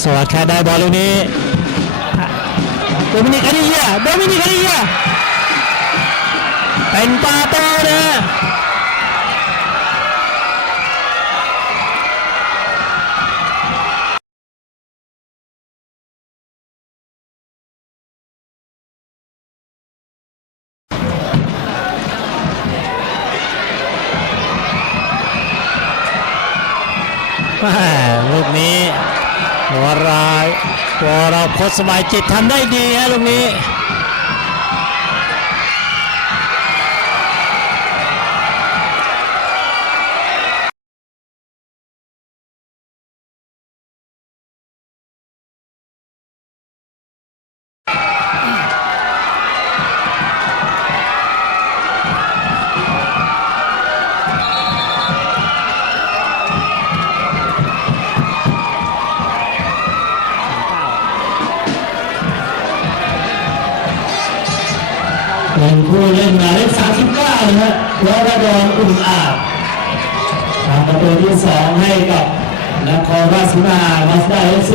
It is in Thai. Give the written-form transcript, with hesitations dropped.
สวัสดิ์แค่ได้บอลลูกนี้โดมินิกอาริเยเป็นปาโต้นะลูกนี้วรพจน์สมัยจิตทำได้ดีฮะลูกนี้เป็นผู้เล่นหมายเลข39นะฮะวรดรอุ่นอาจทำประตูที่2ให้กับนครราชสีมา มาสด้า FC